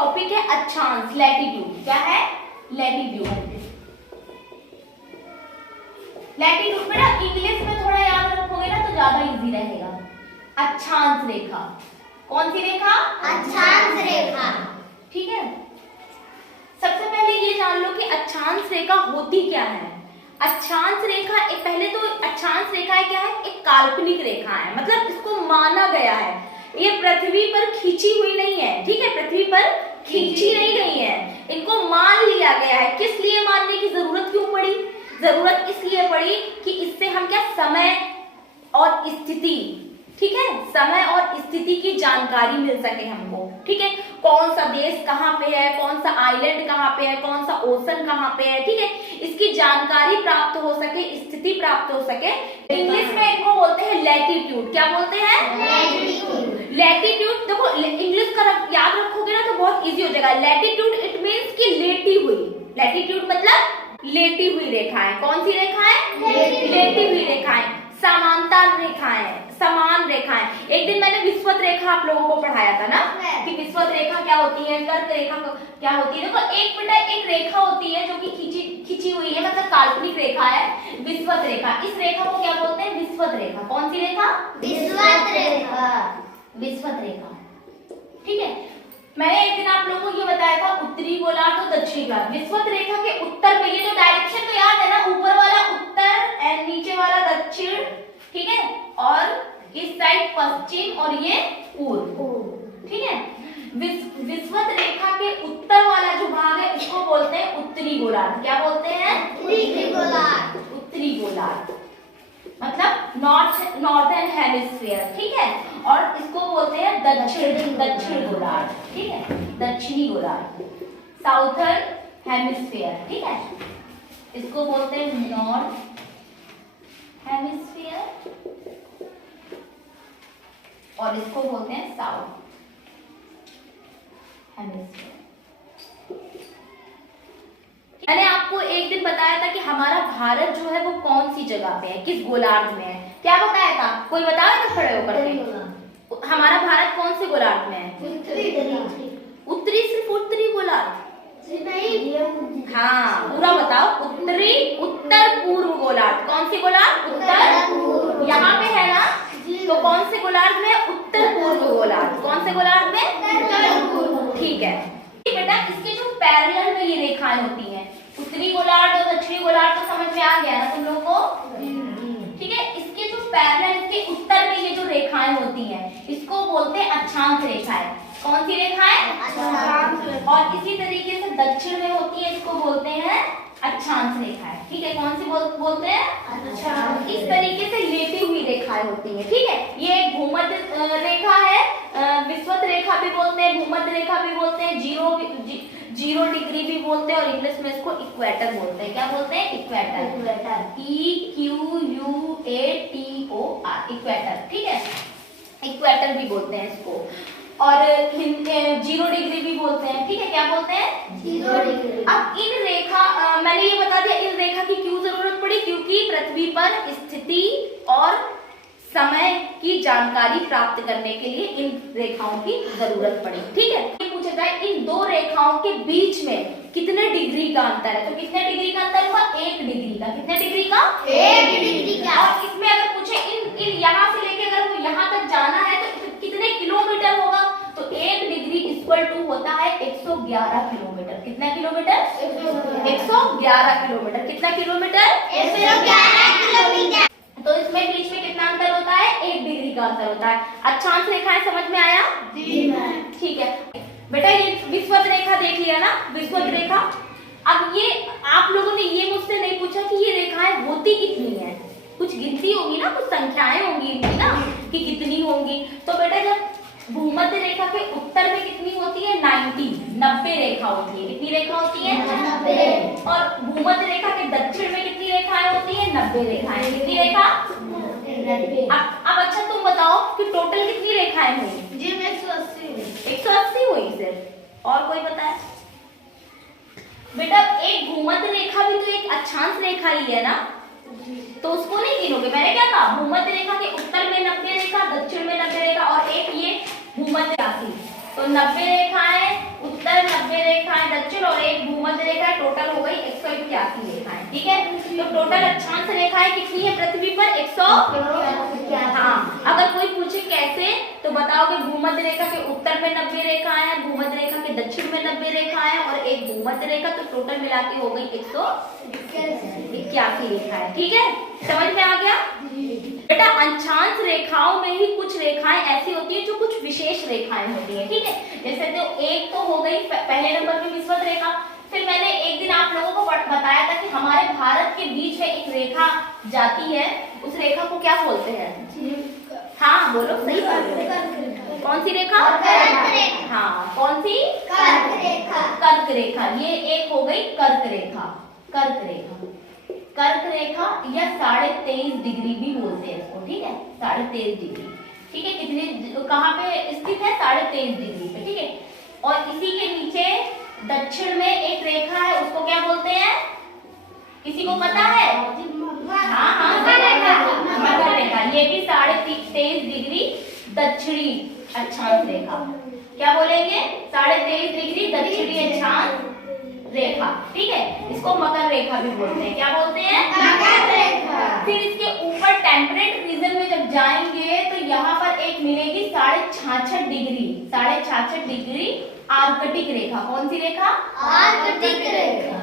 Topic है अक्षांश, latitude. क्या है? लैटिट्यूड। लैटिट्यूड बेटा इंग्लिश में थोड़ा याद रखोगे ना तो ज्यादा इजी रहेगा। अक्षांश रेखा, कौन सी रेखा? अक्षांश रेखा। ठीक है, सबसे पहले ये जान लो कि अक्षांश रेखा होती क्या है। अक्षांश रेखा एक, पहले तो अक्षांश रेखा क्या है? एक काल्पनिक रेखा है, मतलब इसको माना गया है, ये पृथ्वी पर खींची हुई नहीं है। ठीक है, पृथ्वी पर खींची नहीं गई है, इनको मान लिया गया है। किस लिए मानने की जरूरत क्यों पड़ी? जरूरत इसलिए पड़ी कि इससे हम क्या, समय और स्थिति, ठीक है, समय और स्थिति की जानकारी मिल सके हमको। ठीक है, कौन सा देश कहाँ पे है, कौन सा आइलैंड कहाँ पे है, कौन सा ओशन कहाँ पे है, ठीक है, इसकी जानकारी प्राप्त हो सके, स्थिति प्राप्त हो सके। इंग्लिश में इनको बोलते हैं लैटिट्यूड। क्या बोलते हैं? लैटिट्यूड। लैटिट्यूड देखो इंग्लिश का याद रखोगे ना तो बहुत इजी हो जाएगा। लैटिट्यूड इट मींस कि लेटी हुई। लैटिट्यूड मतलब लेटी हुई रेखाएं। कौन सी रेखाएं? लेटी हुई रेखाएं, समांतर रेखाएं, समान रेखाएं। एक दिन मैंने विषुवत रेखा आप लोगों को पढ़ाया था ना कि विषुवत रेखा क्या होती है, कर्क रेखा क्या होती है। देखो एक बेटा एक रेखा होती है जो कि खींची हुई है, मतलब काल्पनिक रेखा है, विषुवत रेखा। इस रेखा को क्या बोलते हैं? विषुवत रेखा। कौन सी रेखा? विषुवत रेखा। विषुवत रेखा। ठीक है, मैंने एक दिन आप लोगों को ये बताया था उत्तरी गोलार्ध और दक्षिणी गोलार्ध। विषुवत रेखा के उत्तर में, ये जो डायरेक्शन तो याद है ना, ऊपर वाला उत्तर एंड नीचे वाला दक्षिण, ठीक है, और इस साइड पश्चिम और ये पूर्व। ठीक है, विषुवत रेखा के उत्तर वाला जो भाग है इसको बोलते हैं उत्तरी गोलार्ध। क्या बोलते हैं? उत्तरी गोलार्ध। उत्तरी गोलार्ध मतलब नॉर्थर्न हेमिस्फीयर। ठीक है, और इसको बोलते हैं दक्षिण गोलार्ध। ठीक है, दक्षिणी गोलार्ध, साउथर्न हेमिस्फीयर। ठीक है, इसको बोलते हैं नॉर्थ हेमिस्फीयर और इसको बोलते हैं साउथ हेमिस्फीयर। मैंने आपको एक दिन बताया था कि हमारा भारत जो है वो कौन सी जगह पे है, किस गोलार्ध में है। क्या बताया था? कोई बताएगा खड़े होकर के? हमारा भारत कौन से गोलार्ध में है? उत्तरी, सिर्फ उत्तरी गोलार्ध? हाँ, पूरा बताओ। उत्तरी, उत्तर पूर्व गोलार्ध। कौन सी गोलार्ध? उत्तर। यहाँ पे है ना, तो कौन से गोलार्ध में? उत्तर पूर्व गोलार्ध। कौन से गोलार्ध में? ठीक है बेटा, इसके जो पैरेलल में ये रेखाएं होती हैं, उत्तरी गोलार्ध और दक्षिणी गोलार्ध तो समझ में आ गया ना तुम लोगों को? ठीक है, इसके जो पैरेलल, इसके उत्तर में ये जो रेखाएं होती हैं इसको बोलते हैं अक्षांश रेखाएं। कौन सी रेखाएं? अक्षांश। और इसी तरीके से दक्षिण में होती है, इसको बोलते हैं अक्षांश रेखाएं। ठीक है, कौन सी बोलते हैं? अक्षांश। इस तरीके से लेटी हुई रेखाएं होती हैं। ठीक है, ये एक भूमध्य रेखा है, विषुवत रेखा भी बोलते हैं, भूमध्य रेखा भी बोलते हैं, जीरो डिग्री भी बोलते हैं, और इंग्लिश में इसको इक्वेटर बोलते हैं। क्या बोलते हैं? इक्वेटर। EQUATOR, equator. ठीक है, इक्वेटर भी बोलते हैं इसको, और जीरो डिग्री भी बोलते हैं। ठीक है, क्या बोलते हैं? Zero degree. अब इन रेखा मैंने ये बता दिया इन रेखा की क्यों जरूरत पड़ी, क्योंकि पृथ्वी पर स्थिति और समय की जानकारी प्राप्त करने के लिए इन रेखाओं की जरूरत पड़ी। ठीक है, ये पूछा जाए इन दो रेखाओं के बीच में कितने डिग्री का अंतर है, तो कितने डिग्री का अंतर हुआ? 1 डिग्री का। कितने डिग्री का? 1 डिग्री का। और इसमें अगर पूछे इन यहाँ से लेके अगर वो यहाँ तक जाना है तो कितने किलोमीटर होगा, तो 1 डिग्री इक्वल टू होता है 111 किलोमीटर। कितना किलोमीटर? 111 किलोमीटर। कितना किलोमीटर? 111 किलोमीटर। तो इसमें बीच में कितना अंतर होता है? 1 डिग्री का अंतर होता है। अक्षांश रेखाएं समझ में आया? जी मैम। ठीक है बेटा, ये विषुवत रेखा देख लिया ना, विषुवत रेखा। अब ये आप लोगों ने ये मुझसे नहीं पूछा कि ये रेखाएं होती कितनी है, कुछ गिनती होगी ना, कुछ संख्याएं होंगी इनकी ना कि कितनी होंगी। तो बेटा जब भूमध्य रेखा के उत्तर में कितनी होती है? 90 रेखा होती है। कितनी रेखा होती है? 90। और भूमध्य रेखा के दक्षिण में कितनी रेखाएं होती है? 90 रेखाएं। कितनी रेखा? 90। अब अच्छा तुम बताओ कि टोटल कितनी रेखाएं हुई? जी मैं 180। 180 हुई सिर्फ। और कोई बताए? बेटा एक भूमध्य रेखा भी तो एक अक्षांश रेखा ही है ना, तो उसको नहीं गिनोगे। मैंने क्या कहा? भूमध्य रेखा के उत्तर में 90 रेखा, दक्षिण में 90 रेखा, और एक ये भूमध्य राशि, तो 90 रेखाएं उत्तर उत्तर 90 रेखाएं, दक्षिण और एक भूमध्य रेखा, टोटल हो गई 181 रेखाएं। ठीक है, तो टोटल अक्षांश रेखाएं कितनी है पृथ्वी पर? 100। हाँ, अगर कोई पूछे कैसे तो बताओगे भूमध्य रेखा के उत्तर में 90 रेखाएं हैं, भूमध्य रेखा के दक्षिण में 90 रेखाएं हैं और एक भूमध्य रेखा, तो टोटल मिला के हो गई 181 रेखाएं। ठीक है, समझ में आ गया बेटा? अक्षांश रेखाओं में ही कुछ रेखाएं ऐसी होती है जो कुछ विशेष रेखाएं होती है। ठीक है, जैसे तो एक तो हो गई पहले नंबर पे विषुवत रेखा। फिर मैंने एक दिन आप लोगों को बताया था कि हमारे भारत के बीच में एक रेखा जाती है, उस रेखा को क्या बोलते हैं? हाँ बोलो, सही बात। कौन सी रेखा? हाँ, कौन सी? कर्क रेखा। ये एक हो गई कर्क रेखा। कर्क रेखा, कर्क रेखा या 23.5 डिग्री भी बोलते हैं इसको। ठीक है, 23.5 डिग्री। ठीक है, कितने कहाँ पे स्थित है? 23.5 डिग्री पे। ठीक है, और इसी के नीचे दक्षिण में एक रेखा है, उसको क्या बोलते हैं? किसी को पता है? हाँ हाँ, मकर रेखा। ये भी 23.5 डिग्री दक्षिणी अक्षांश रेखा। क्या बोलेंगे? 23.5 डिग्री दक्षिणी अक्षांश रेखा। ठीक है, इसको मकर रेखा भी बोलते हैं। क्या बोलते हैं? मकर रेखा। फिर इसके ऊपर टेम्परेट रीजन में जब जाएंगे तो यहाँ पर एक मिलेगी 66.5 डिग्री, 66.5 डिग्री आर्कटिक रेखा। कौन सी रेखा? आर्कटिक रेखा।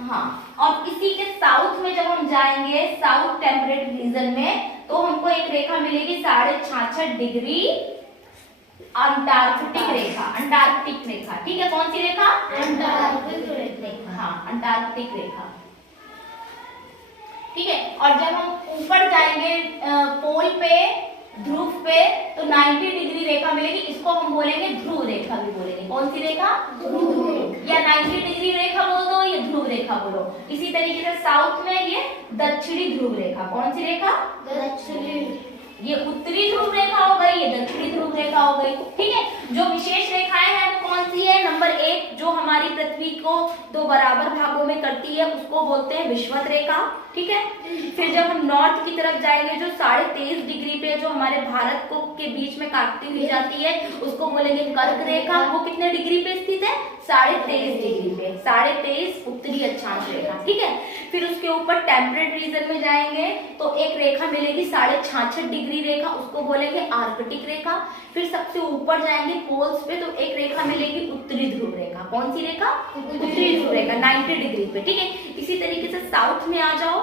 हाँ, और इसी के साउथ में जब हम जाएंगे, साउथ टेम्परेट रीजन में, तो हमको एक रेखा मिलेगी 66.5 डिग्री अंटार्कटिक रेखा। अंटार्कटिक रेखा। ठीक है, कौन सी रेखा? अंटार्कटिक रेखा। हाँ, अंटार्कटिक रेखा। ठीक है, और जब हम ऊपर जाएंगे पोल पे, ध्रुव पे, तो 90 डिग्री रेखा मिलेगी, इसको हम बोलेंगे ध्रुव रेखा भी बोलेंगे। कौन सी रेखा? ध्रुव। या 90 डिग्री रेखा बोल दो या ध्रुव रेखा बोलो। इसी तरीके से साउथ में ये दक्षिणी ध्रुव रेखा। कौन सी रेखा? दक्षिणी। ये उत्तरी ध्रुव रेखा हो गई, ये दक्षिणी ध्रुव रेखा हो गई। ठीक है, जो विशेष रेखाएं हैं वो कौन सी है? नंबर 1 जो हमारी पृथ्वी को 2 बराबर भागों में करती है उसको बोलते हैं विषुवत रेखा। ठीक है, फिर जब हम नॉर्थ की तरफ जाएंगे, जो 23.5 डिग्री पे जो हमारे भारत को के बीच में काटती हुई जाती है, उसको बोलेंगे कर्क रेखा। वो कितने डिग्री पे स्थित है? 23.5 डिग्री पे। 23.5 उत्तरी अक्षांश रेखा। ठीक है, फिर उसके ऊपर टेम्परेट रीजन में जाएंगे तो एक रेखा मिलेगी 66.5 डिग्री रेखा, उसको बोलेंगे आर्कटिक रेखा। फिर सबसे ऊपर जाएंगे पोल्स पे तो एक रेखा मिलेगी उत्तरी ध्रुव रेखा। कौन सी रेखा? उत्तरी ध्रुव रेखा, 90 डिग्री पे। ठीक है, इसी तरीके से साउथ में आ जाओ,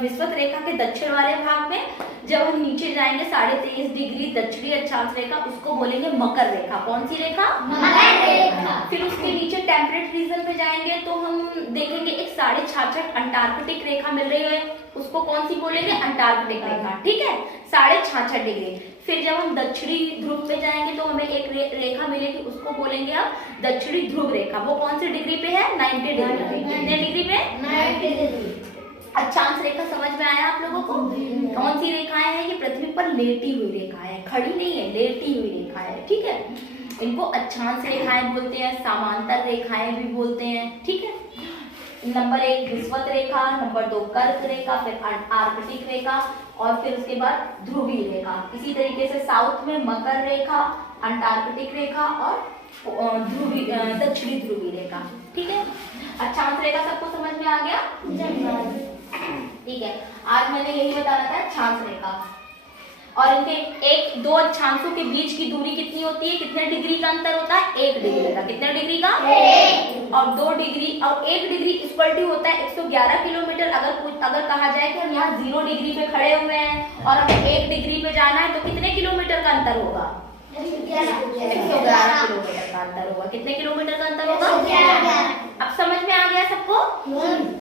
विषुवत रेखा के दक्षिण वाले भाग में जब हम नीचे जाएंगे 23.5 डिग्री दक्षिणी अक्षांश रेखा, उसको बोलेंगे मकर रेखा। कौन सी रेखा? मकर रेखा। फिर उसके नीचे टेम्परेट रीजन पे जाएंगे तो हम देखेंगे एक 66.5 अंटार्कटिक रेखा मिल रही है, उसको कौन सी बोलेंगे? अंटार्कटिक रेखा। ठीक है, 66.5 डिग्री। फिर जब हम दक्षिणी ध्रुव पे जाएंगे तो हमें एक रेखा मिलेगी, उसको बोलेंगे अब दक्षिणी ध्रुव रेखा। वो कौन सी डिग्री पे है? 90 डिग्री पे। कितने डिग्री पे? 90 डिग्री। अक्षांश रेखा समझ में आया आप लोगों को? कौन सी रेखाएं हैं? ये पृथ्वी पर लेटी हुई रेखा है, खड़ी नहीं है, लेटी हुई रेखा है। ठीक है, इनको अक्षांश रेखाएं बोलते हैं, समांतर रेखाएं भी बोलते हैं। ठीक है, नंबर 1 विषुवत रेखा, नंबर 2 कर्क रेखा, फिर आर्कटिक रेखा और फिर उसके बाद ध्रुवीय रेखा। इसी तरीके से साउथ में मकर रेखा, अंटार्कटिक रेखा और दक्षिणी ध्रुवीय रेखा। ठीक है, अक्षांश रेखा सबको समझ में आ गया? ठीक है, आज मैंने यही बताना था अक्षांश रेखा। और इनके 1-2 अक्षांशों के बीच की दूरी कितनी होती है? कितने डिग्री का अंतर होता है? 1 डिग्री का। कितने डिग्री का? 1। और 2 डिग्री और 1 डिग्री इक्वल टू होता है 111 किलोमीटर। अगर कहा जाए कि हम यहाँ 0 डिग्री पे खड़े हुए हैं और हमें 1 डिग्री पे जाना है तो कितने किलोमीटर का अंतर होगा? 111 किलोमीटर का अंतर होगा। कितने किलोमीटर का अंतर होगा? 111। अब समझ में आ गया सबको?